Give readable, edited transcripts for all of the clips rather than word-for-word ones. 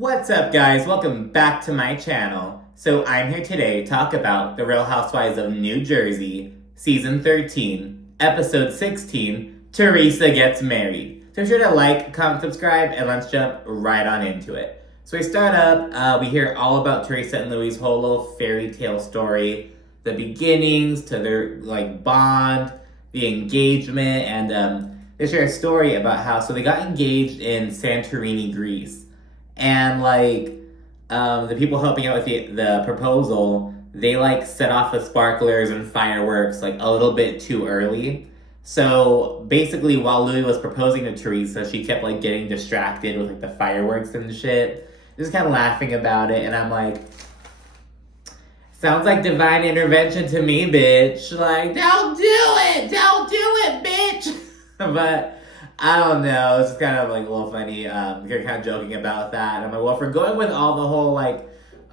What's up, guys? Welcome back to my channel. So I'm here today to talk about The Real Housewives of New Jersey, Season 13, Episode 16, Teresa Gets Married. So be sure to like, comment, subscribe, and let's jump right on into it. So we start up, we hear all about Teresa and Louie's whole little fairy tale story, the beginnings to their bond, the engagement, and they share a story about how, so they got engaged in Santorini, Greece. And the people helping out with the proposal, they set off the sparklers and fireworks a little bit too early. So basically, while Louie was proposing to Teresa, she kept getting distracted with the fireworks and shit. Just kind of laughing about it, and I'm like, sounds like divine intervention to me, bitch. Don't do it, bitch. But I don't know, it's just kind of a little funny. You're kind of joking about that. And I'm like, well, if we're going with all the whole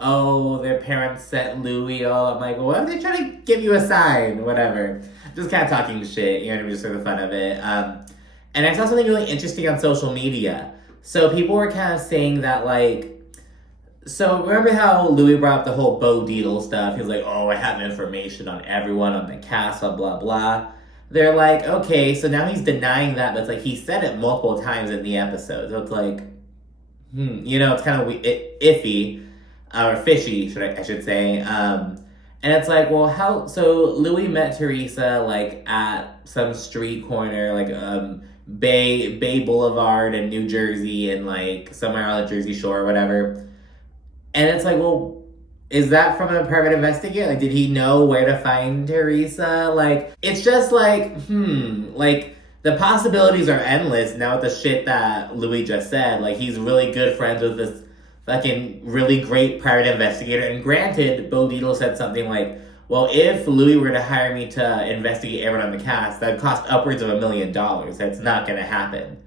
oh, their parents sent Louie all, I'm like, well, what if they try to give you a sign? Whatever. Just kind of talking shit, you know what I mean, just for the fun of it. And I saw something really interesting on social media. So people were kind of saying that so remember how Louie brought up the whole Bo Dietl stuff? He was like, oh, I have information on everyone on the cast, blah, blah, blah. They're like, okay, so now he's denying that, but it's he said it multiple times in the episode. So it's it's kind of iffy, or fishy, I should say. And it's well, how, so Louie met Teresa, at some street corner, Bay Boulevard in New Jersey, and, somewhere on the Jersey Shore or whatever. And it's well, is that from a private investigator? Did he know where to find Teresa? It's just the possibilities are endless now with the shit that Louie just said. He's really good friends with this fucking really great private investigator. And granted, Bo Dietl said something well, if Louie were to hire me to investigate everyone on the cast, that'd cost upwards of $1 million. That's not gonna happen.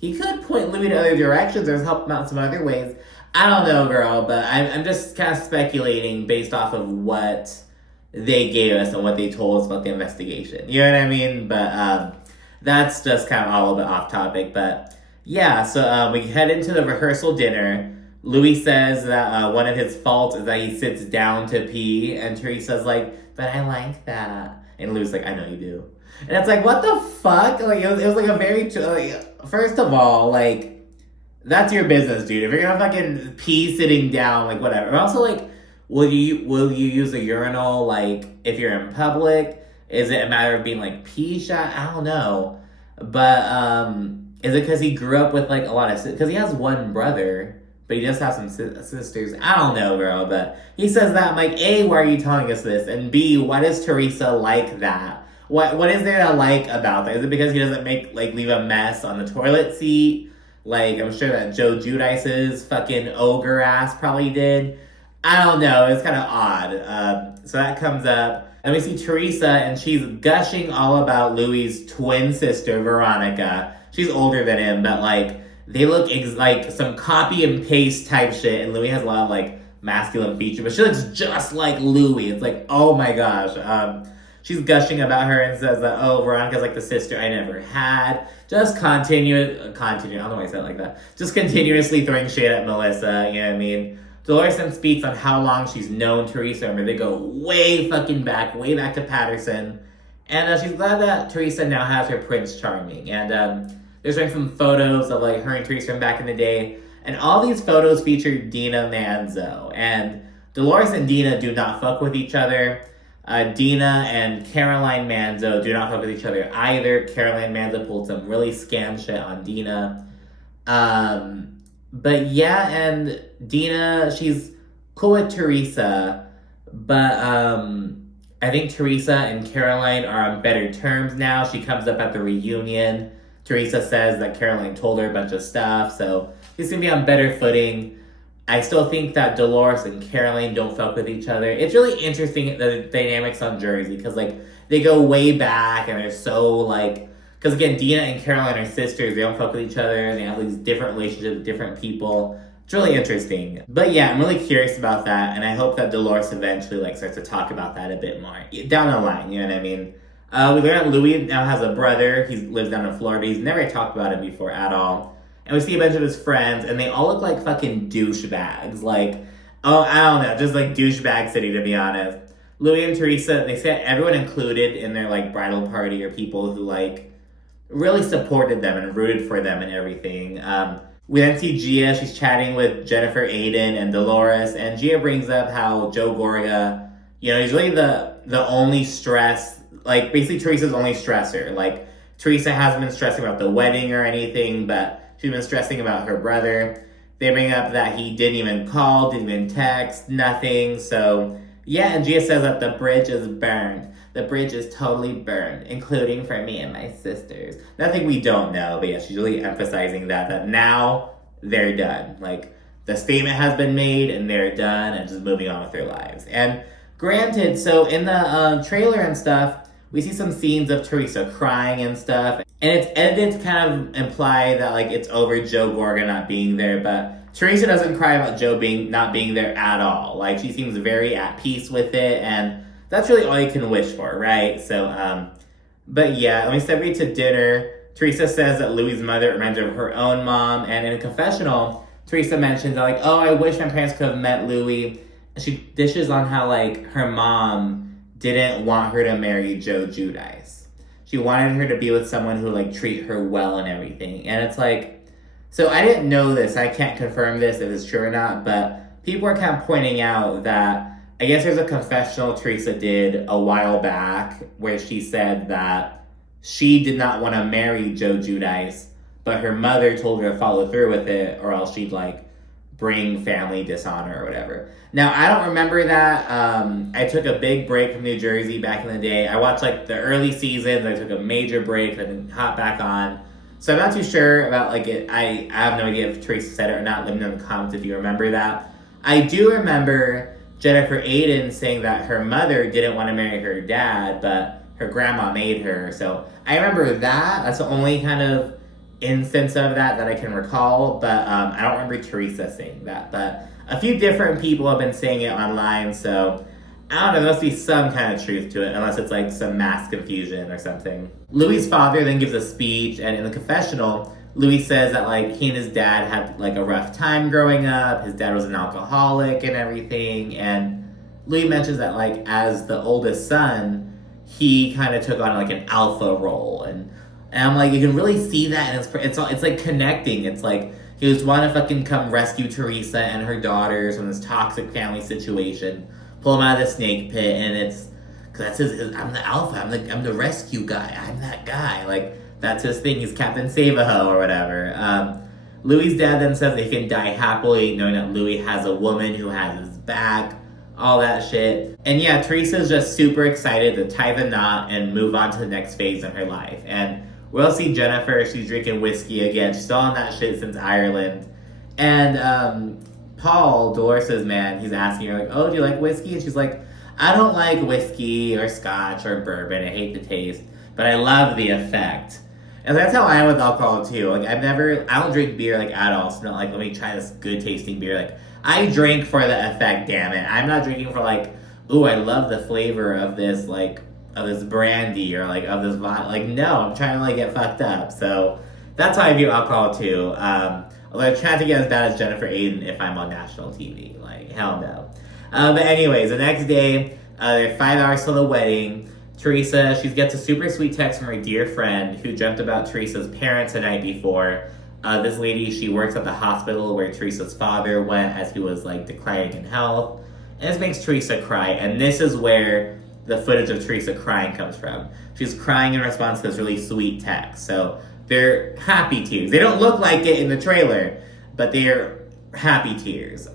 He could point Louie to other directions or help him out some other ways. I don't know, girl, but I'm just kind of speculating based off of what they gave us and what they told us about the investigation. You know what I mean? But that's just kind of all a bit off topic. But yeah, so we head into the rehearsal dinner. Louie says that one of his faults is that he sits down to pee, and Teresa's but I like that. And Louie's I know you do. And it's what the fuck? It was a very, first of all, that's your business, dude. If you're gonna fucking pee sitting down, whatever. And also, will you use a urinal, if you're in public? Is it a matter of being, pee shot? I don't know. But, is it because he grew up with, a lot of... Because he has one brother, but he does have some sisters. I don't know, girl, but he says that. I'm A, why are you telling us this? And B, why does Teresa like that? What is there to like about that? Is it because he doesn't leave a mess on the toilet seat? I'm sure that Joe Giudice's fucking ogre ass probably did. I don't know. It's kind of odd. So that comes up. And we see Teresa, and she's gushing all about Louie's twin sister, Veronica. She's older than him, but, they look some copy and paste type shit. And Louie has a lot of, masculine features, but she looks just like Louie. It's oh my gosh. She's gushing about her and says that, oh, Veronica's the sister I never had. Just continue, I don't know why I said it like that. Just continuously throwing shade at Melissa, you know what I mean? Dolores then speaks on how long she's known Teresa. I mean, they go way back to Patterson. And she's glad that Teresa now has her Prince Charming. And they're showing some photos of her and Teresa from back in the day. And all these photos feature Dina Manzo. And Dolores and Dina do not fuck with each other. Dina and Caroline Manzo do not fuck with each other either. Caroline Manzo pulled some really scam shit on Dina. But yeah, and Dina, she's cool with Teresa, but I think Teresa and Caroline are on better terms now. She comes up at the reunion. Teresa says that Caroline told her a bunch of stuff, so he's gonna be on better footing. I still think that Dolores and Caroline don't fuck with each other. It's really interesting, the dynamics on Jersey, because, they go way back, and they're so, because, again, Dina and Caroline are sisters. They don't fuck with each other, and they have these different relationships with different people. It's really interesting. But, yeah, I'm really curious about that, and I hope that Dolores eventually, starts to talk about that a bit more. Down the line, you know what I mean? We learned that Louie now has a brother. He lives down in Florida. He's never talked about it before at all. And we see a bunch of his friends, and they all look like fucking douchebags. Like, oh, I don't know, just like douchebag city, to be honest. Louie and Teresa, they said everyone included in their like bridal party are people who like really supported them and rooted for them and everything. We then see Gia, she's chatting with Jennifer, Aydin, and Dolores, and Gia brings up how Joe Gorga, you know, he's really the only stress, like basically Teresa's only stressor. Like Teresa hasn't been stressing about the wedding or anything, but she's been stressing about her brother. They bring up that he didn't even call, didn't even text, nothing. So yeah, and Gia says that the bridge is burned. The bridge is totally burned, including for me and my sisters. Nothing we don't know, but yeah, she's really emphasizing that now they're done. Like, the statement has been made and they're done and just moving on with their lives. And granted, so in the trailer and stuff, we see some scenes of Teresa crying and stuff. And it's edited to kind of imply that, like, it's over Joe Gorga not being there, but Teresa doesn't cry about Joe not being there at all. Like, she seems very at peace with it, and that's really all you can wish for, right? So, but yeah, when we separate to dinner, Teresa says that Louie's mother reminds her of her own mom, and in a confessional, Teresa mentions that, like, oh, I wish my parents could have met Louie. And she dishes on how, like, her mom didn't want her to marry Joe Giudice. She wanted her to be with someone who, like, treat her well and everything. And it's like, so I didn't know this, I can't confirm this if it's true or not, but people are kind of pointing out that I guess there's a confessional Teresa did a while back where she said that she did not want to marry Joe Giudice, but her mother told her to follow through with it or else she'd like bring family dishonor or whatever. Now, I don't remember that. I took a big break from New Jersey back in the day. I watched like the early seasons. I took a major break and then hopped back on. So I'm not too sure about like it. I have no idea if Teresa said it or not. Let me know in the comments if you remember that. I do remember Jennifer Aydin saying that her mother didn't want to marry her dad, but her grandma made her. So I remember that. That's the only kind of instance of that I can recall, but I don't remember Teresa saying that. But a few different people have been saying it online, so I don't know, there must be some kind of truth to it, unless it's like some mass confusion or something. Louie's father then gives a speech, and in the confessional, Louie says that like he and his dad had like a rough time growing up. His dad was an alcoholic and everything. And Louie mentions that like as the oldest son, he kind of took on like an alpha role. And I'm like, you can really see that, and it's like connecting. It's like he was wanting to fucking come rescue Teresa and her daughters from this toxic family situation, pull them out of the snake pit, and it's because that's his. I'm the alpha. I'm the rescue guy. I'm that guy. Like. That's his thing. He's Captain Save-A-Ho or whatever. Louie's dad then says they can die happily, knowing that Louie has a woman who has his back, all that shit. And yeah, Teresa's just super excited to tie the knot and move on to the next phase in her life. And we'll see Jennifer. She's drinking whiskey again. She's still on that shit since Ireland. And Paul, Dolores' man, he's asking her, like, oh, do you like whiskey? And she's like, I don't like whiskey or scotch or bourbon. I hate the taste, but I love the effect. And that's how I am with alcohol too. Like I don't drink beer like at all. So not like, let me try this good tasting beer. Like I drink for the effect, damn it. I'm not drinking for like, ooh, I love the flavor of this brandy or like of this vodka. Like no, I'm trying to like get fucked up. So that's how I view alcohol too. Although I try not to get as bad as Jennifer Aydin if I'm on national TV. Like hell no. But anyways, the next day, there are 5 hours till the wedding. Teresa, she gets a super sweet text from her dear friend who dreamt about Teresa's parents the night before. This lady, she works at the hospital where Teresa's father went as he was like declining in health. And this makes Teresa cry. And this is where the footage of Teresa crying comes from. She's crying in response to this really sweet text. So they're happy tears. They don't look like it in the trailer, but they're happy tears.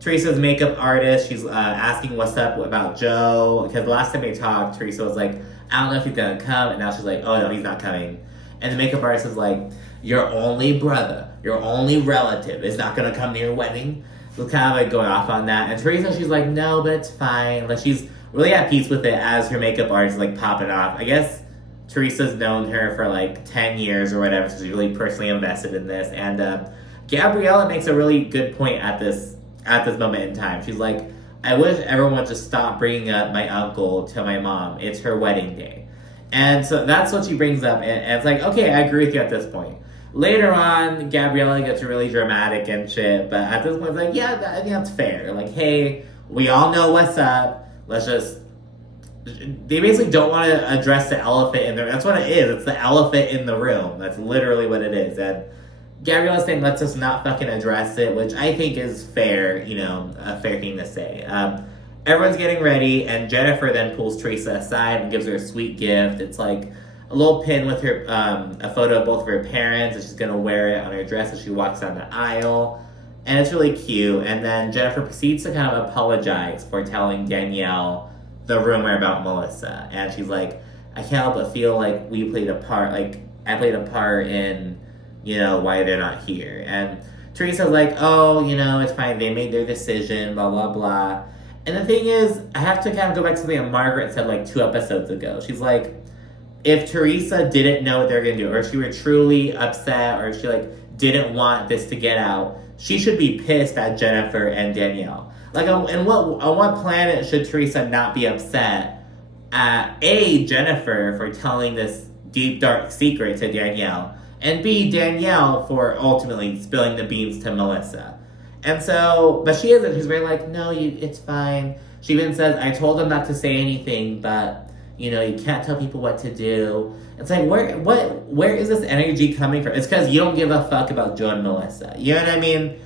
Teresa's makeup artist, she's asking what's up about Joe, because the last time they talked, Teresa was like, I don't know if he's gonna come, and now she's like, oh no, he's not coming. And the makeup artist is like, your only brother, your only relative is not gonna come to your wedding. So kind of like going off on that. And Teresa, she's like, no, but it's fine. Like she's really at peace with it as her makeup artist is like popping off. I guess Teresa's known her for like 10 years or whatever, so she's really personally invested in this. And Gabrielle makes a really good point at this moment in time. She's like, I wish everyone would just stop bringing up my uncle to my mom. It's her wedding day. And so that's what she brings up. And it's like, okay, I agree with you at this point. Later on, Gabriella gets really dramatic and shit, but at this point, it's like, yeah, I think that's fair. Like, hey, we all know what's up. Let's just... They basically don't want to address the elephant in the room. That's what it is. It's the elephant in the room. That's literally what it is. And Gabriella's saying, let's just not fucking address it, which I think is fair, you know, a fair thing to say. Everyone's getting ready, and Jennifer then pulls Teresa aside and gives her a sweet gift. It's like a little pin with her, a photo of both of her parents, and she's going to wear it on her dress as she walks down the aisle. And it's really cute. And then Jennifer proceeds to kind of apologize for telling Danielle the rumor about Melissa. And she's like, I can't help but feel like we played a part, like I played a part in, you know, why they're not here. And Teresa's like, oh, you know, it's fine. They made their decision, blah, blah, blah. And the thing is, I have to kind of go back to something that Margaret said like 2 episodes ago. She's like, if Teresa didn't know what they were going to do, or if she were truly upset, or if she like didn't want this to get out, she should be pissed at Jennifer and Danielle. Like, on what planet should Teresa not be upset at A, Jennifer for telling this deep, dark secret to Danielle, and B, Danielle for ultimately spilling the beans to Melissa? And so, but she isn't. She's very like, no, it's fine. She even says, I told them not to say anything, but, you know, you can't tell people what to do. It's like, where is this energy coming from? It's because you don't give a fuck about Joe and Melissa. You know what I mean?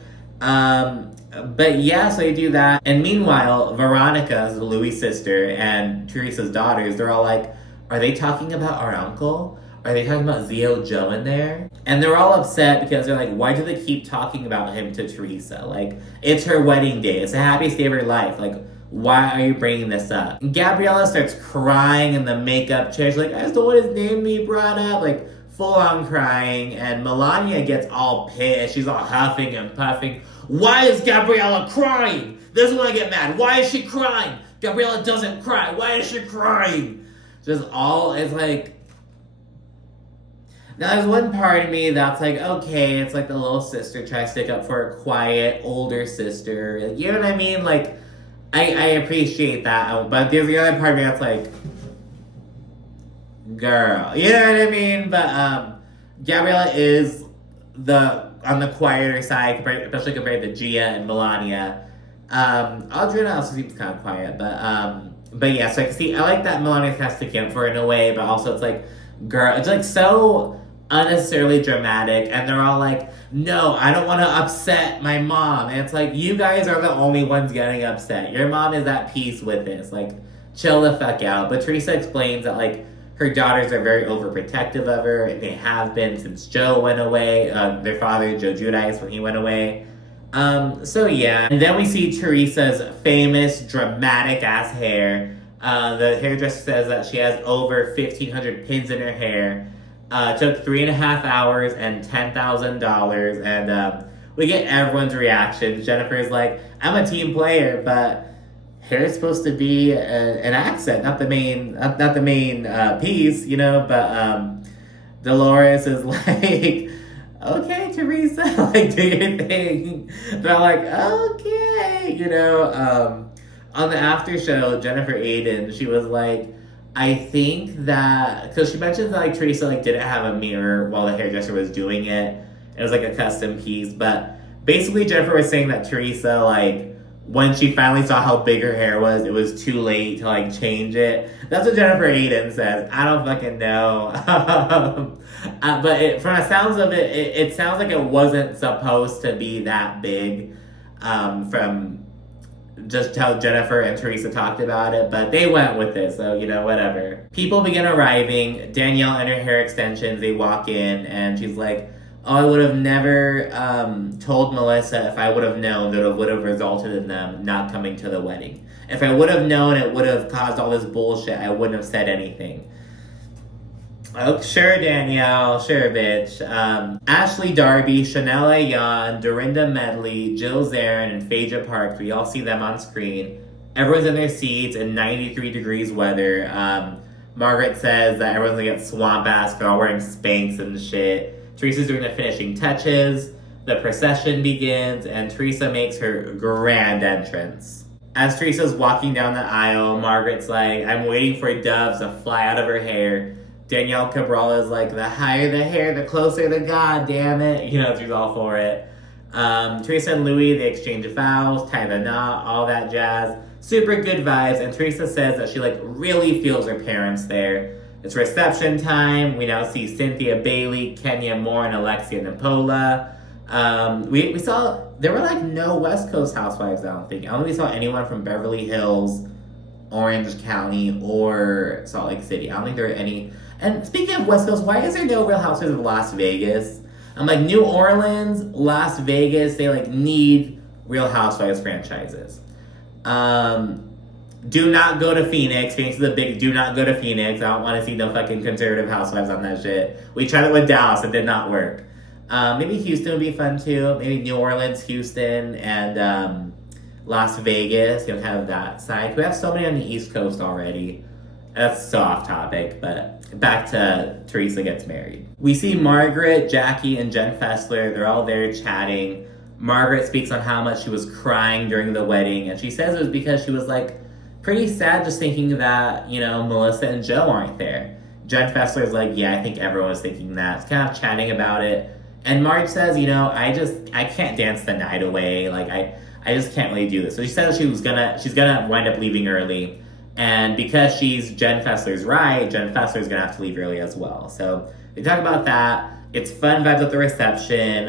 But yeah, so you do that. And meanwhile, Veronica, Louie' sister, and Teresa's daughters, they're all like, are they talking about our uncle? Are they talking about Zio Joe in there? And they're all upset because they're like, why do they keep talking about him to Teresa? Like, it's her wedding day. It's the happiest day of her life. Like, why are you bringing this up? And Gabriella starts crying in the makeup chair. She's like, I just don't want his name to be brought up. Like, full on crying. And Milania gets all pissed. She's all huffing and puffing. Why is Gabriella crying? This is when I get mad. Why is she crying? Gabriella doesn't cry. Why is she crying? Just all, it's like... Now, there's one part of me that's like, okay, it's like the little sister tries to stick up for a quiet, older sister. Like, you know what I mean? Like, I appreciate that. But there's the other part of me that's like, girl. You know what I mean? But Gabriella is on the quieter side, especially compared to Gia and Milania. Audrina also seems kind of quiet. But yeah, so I can see, I like that Milania has to stick for in a way, but also it's like, girl, it's like so unnecessarily dramatic, and they're all like, no, I don't want to upset my mom. And it's like, you guys are the only ones getting upset. Your mom is at peace with this. Like, chill the fuck out. But Teresa explains that, like, her daughters are very overprotective of her, and they have been since Joe went away, their father, Joe Giudice, when he went away. So yeah. And then we see Teresa's famous, dramatic-ass hair. The hairdresser says that she has over 1,500 pins in her hair. Took 3.5 hours and $10,000. And we get everyone's reactions. Jennifer's like, I'm a team player, but hair is supposed to be an accent, not the main piece, you know. But Dolores is like, okay, Teresa, like, do your thing. They're like, okay, you know. On the after show, Jennifer Aydin, she was like, I think that, because she mentioned that, like, Teresa, like, didn't have a mirror while the hairdresser was doing it. It was, like, a custom piece. But basically, Jennifer was saying that Teresa, like, when she finally saw how big her hair was, it was too late to, like, change it. That's what Jennifer Aydin says. I don't fucking know. But from the sounds of it, it sounds like it wasn't supposed to be that big from just how Jennifer and Teresa talked about it, but they went with it, so, you know, whatever. People begin arriving. Danielle and her hair extensions, they walk in, and she's like, oh, I would have never told Melissa if I would have known that it would have resulted in them not coming to the wedding. If I would have known it would have caused all this bullshit, I wouldn't have said anything. Oh, sure, Danielle. Sure, bitch. Ashley Darby, Chanel Ayan, Dorinda Medley, Jill Zarin, and Phaedra Parks. We all see them on screen. Everyone's in their seats in 93 degrees weather. Margaret says that everyone's gonna get swamp-ass. They're all wearing Spanx and shit. Teresa's doing the finishing touches. The procession begins, and Teresa makes her grand entrance. As Teresa's walking down the aisle, Margaret's like, I'm waiting for doves to fly out of her hair. Danielle Cabral is like, the higher the hair, the closer to God, damn it. You know, she's all for it. Teresa and Louie, they exchange vows, tie the knot, all that jazz. Super good vibes, and Teresa says that she like really feels her parents there. It's reception time. We now see Cynthia Bailey, Kenya Moore, and Alexia Napola. We saw, there were like no West Coast housewives, I don't think. I don't think we saw anyone from Beverly Hills, Orange County, or Salt Lake City. I don't think there were any. And speaking of West Coast, why is there no Real Housewives of Las Vegas? I'm like, New Orleans, Las Vegas, they like need Real Housewives franchises. Do not go to Phoenix. Phoenix is a big, do not go to Phoenix. I don't want to see no fucking conservative housewives on that shit. We tried it with Dallas, it did not work. Maybe Houston would be fun too. Maybe New Orleans, Houston, and Las Vegas, you know, kind of that side. We have so many on the East Coast already. That's so off topic, but back to Teresa gets married. We see Margaret, Jackie, and Jenn Fessler. They're all there chatting. Margaret speaks on how much she was crying during the wedding, and she says it was because she was like pretty sad just thinking that, you know, Melissa and Joe aren't there. Jenn Fessler's like, yeah, I think everyone was thinking that. It's kind of chatting about it. And Marge says, you know, I can't dance the night away. Like, I just can't really do this. So she says she's gonna wind up leaving early. And because Jenn Fessler's right, Jenn Fessler's gonna have to leave early as well. So they talk about that. It's fun vibes at the reception.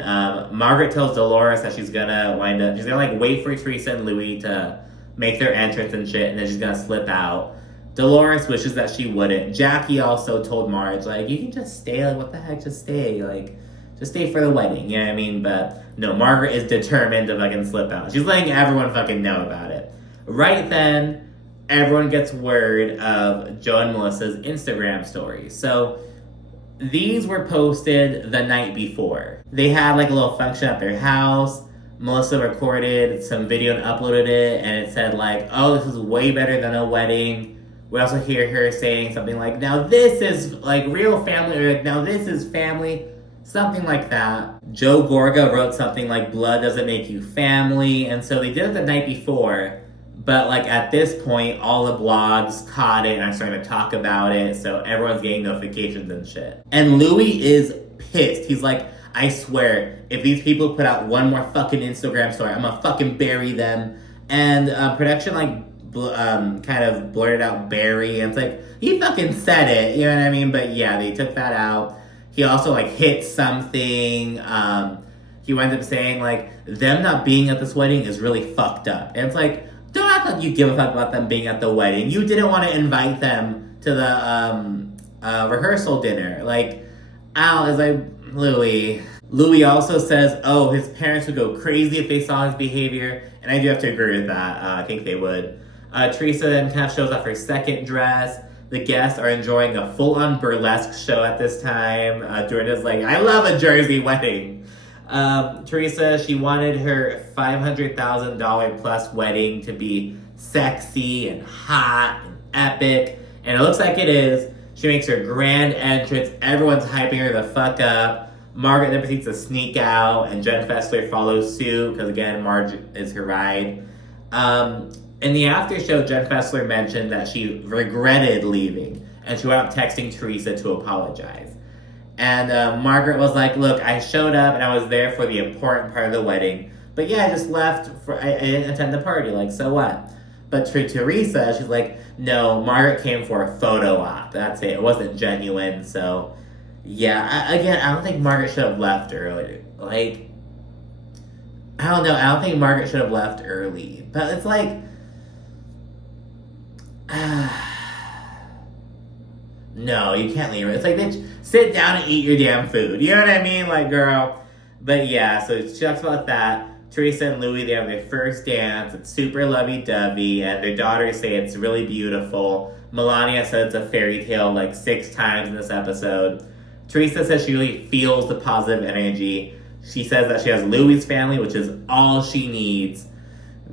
Margaret tells Dolores that she's gonna like wait for Teresa and Louie to make their entrance and shit, and then she's gonna slip out. Dolores wishes that she wouldn't. Jackie also told Marge, like, you can just stay, like, what the heck, just stay, like, just stay for the wedding, you know what I mean? But no, Margaret is determined to fucking slip out. She's letting everyone fucking know about it. Right then, everyone gets word of Joe and Melissa's Instagram stories. So these were posted the night before. They had like a little function at their house. Melissa recorded some video and uploaded it, and it said like, oh, this is way better than a wedding. We also hear her saying something like, now this is like real family, or like, now this is family. Something like that. Joe Gorga wrote something like, blood doesn't make you family. And so they did it the night before. But like at this point, all the blogs caught it and are starting to talk about it. So everyone's getting notifications and shit. And Louie is pissed. He's like, I swear, if these people put out one more fucking Instagram story, I'm gonna fucking bury them. And production kind of blurted out bury. And it's like, he fucking said it. You know what I mean? But yeah, they took that out. He also, like, hit something. He winds up saying, like, them not being at this wedding is really fucked up. And it's like, don't act like you give a fuck about them being at the wedding. You didn't want to invite them to the rehearsal dinner. Like, ow, it's like, Louie. Louie also says, oh, his parents would go crazy if they saw his behavior. And I do have to agree with that. I think they would. Teresa then kind of shows off her second dress. The guests are enjoying a full-on burlesque show at this time. Dorinda's like, I love a Jersey wedding. Teresa, she wanted her $500,000 plus wedding to be sexy and hot and epic. And it looks like it is. She makes her grand entrance. Everyone's hyping her the fuck up. Margaret then proceeds to sneak out, and Jenn Fessler follows suit, because again, Marge is her ride. In the after show, Jenn Fessler mentioned that she regretted leaving, and she went up texting Teresa to apologize. And Margaret was like, look, I showed up and I was there for the important part of the wedding, but yeah, I just left, I didn't attend the party, like, so what? But to Teresa, she's like, no, Margaret came for a photo op, that's it wasn't genuine. So yeah, I don't think Margaret should have left early. Like, I don't know, I don't think Margaret should have left early, but it's like, no, you can't leave her. It's like, bitch, sit down and eat your damn food. You know what I mean? Like, girl. But yeah, so she talks about that. Teresa and Louie, they have their first dance. It's super lovey-dovey, and their daughters say it's really beautiful. Milania said it's a fairy tale like 6 times in this episode. Teresa says she really feels the positive energy. She says that she has Louie's family, which is all she needs.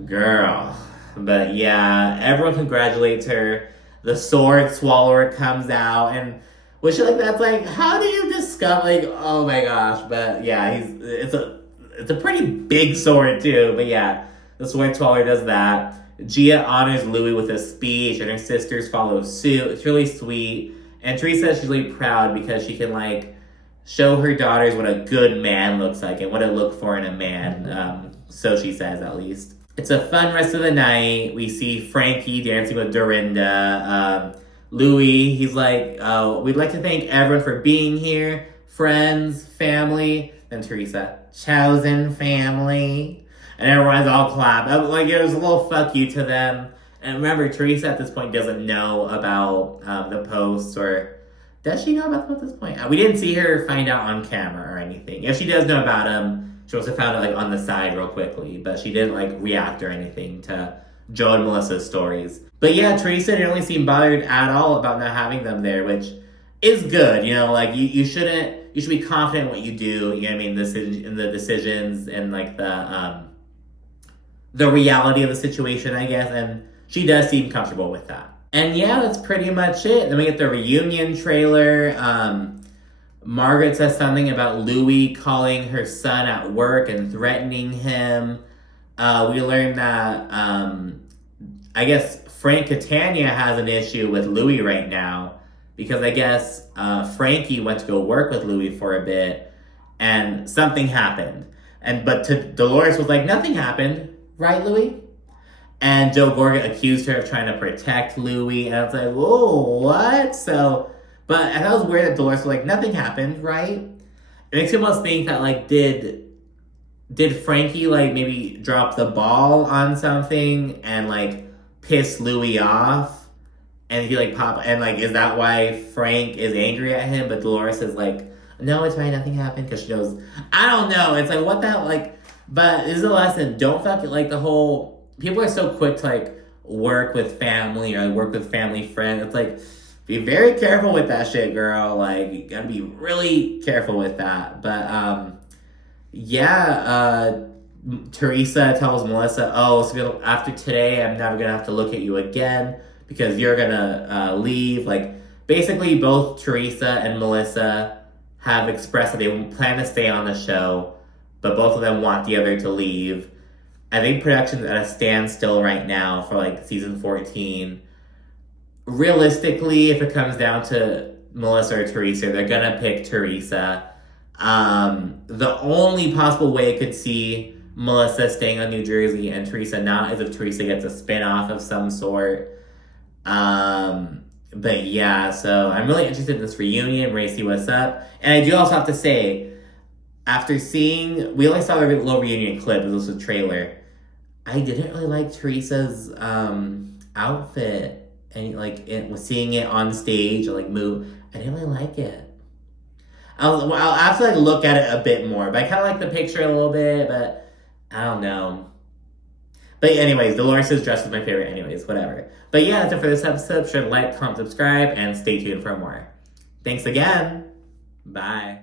Girl. But yeah, everyone congratulates her. The sword swallower comes out, and which like that's like, how do you discover, like, oh my gosh. But yeah, it's a pretty big sword too. But yeah, the sword swallower does that. Gia honors Louie with a speech, and her sisters follow suit. It's really sweet. And Teresa's usually proud because she can, like, show her daughters what a good man looks like and what to look for in a man. So she says, at least. It's a fun rest of the night. We see Frankie dancing with Dorinda. Louie, he's like, we'd like to thank everyone for being here. Friends, family. Then Teresa, chosen family. And everyone's all clap. Like, it was a little fuck you to them. And remember, Teresa at this point doesn't know about the posts, or does she know about them at this point? We didn't see her find out on camera or anything. If she does know about them, she also found it like on the side real quickly, but she didn't like react or anything to Joe and Melissa's stories. But yeah, Teresa didn't really seem bothered at all about not having them there, which is good. You know, like you should be confident in what you do. You know what I mean? The decisions and like the reality of the situation, I guess. And she does seem comfortable with that. And yeah, that's pretty much it. Then we get the reunion trailer. Margaret says something about Louie calling her son at work and threatening him. We learn that, I guess Frank Catania has an issue with Louie right now because I guess Frankie went to go work with Louie for a bit and something happened. But Dolores was like, nothing happened, right, Louie? And Joe Gorga accused her of trying to protect Louie. And I was like, whoa, what? But I thought it was weird that Dolores was like, nothing happened, right? It makes me almost think that, like, did Frankie, like, maybe drop the ball on something and, like, piss Louie off? And he, like, and, like, is that why Frank is angry at him? But Dolores is like, no, it's fine, nothing happened. Because she knows, I don't know. It's like, what the hell? Like, but this is a lesson. Don't fuck it, like, the whole... People are so quick to, like, work with family or work with family friends. It's like, be very careful with that shit, girl. Like, you gotta be really careful with that. But, Teresa tells Melissa, so after today, I'm never gonna have to look at you again because you're gonna leave. Like, basically, both Teresa and Melissa have expressed that they plan to stay on the show, but both of them want the other to leave. I think production's at a standstill right now for, like, season 14. Realistically, if it comes down to Melissa or Teresa, they're gonna pick Teresa. The only possible way I could see Melissa staying on New Jersey and Teresa not is if Teresa gets a spin-off of some sort. But yeah, so I'm really interested in this reunion. Ready to see what's up. And I do also have to say, after seeing, we only saw the little reunion clip, it was a trailer. I didn't really like Teresa's outfit, and like seeing it on stage or like move. I didn't really like it. I'll have to like look at it a bit more, but I kind of like the picture a little bit, but I don't know. But anyways, Dolores' dress is my favorite. Anyways, whatever. But yeah, that's it for this episode. Sure to like, comment, subscribe, and stay tuned for more. Thanks again. Bye.